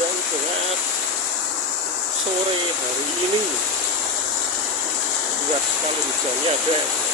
dan gelap sore hari ini. Luas sekali hujannya, guys.